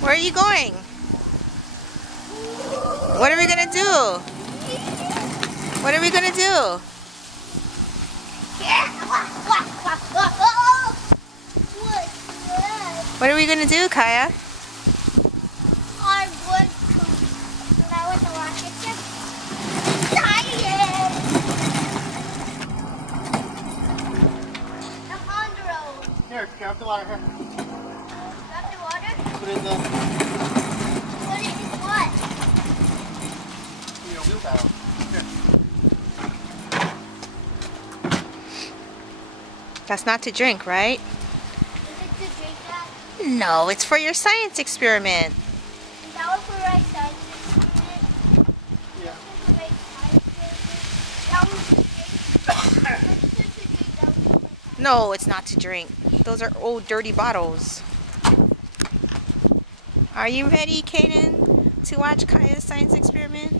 Where are you going? What are we gonna do? What are we gonna do? What are we gonna do, Kaya? I'm going to allow it to watch it. Science! I'm on the road. Here, grab the water. Here. Grab the water? Put it in the What is what? wheelbarrow. Here. That's not to drink, right? Is it to drink that? No, it's for your science experiment. Is that what for right science experiment? Yeah. For right science experiment? That was to drink. That was to drink. No, it's not to drink. Those are old dirty bottles. Are you ready, Kaden, to watch Kaya's science experiment?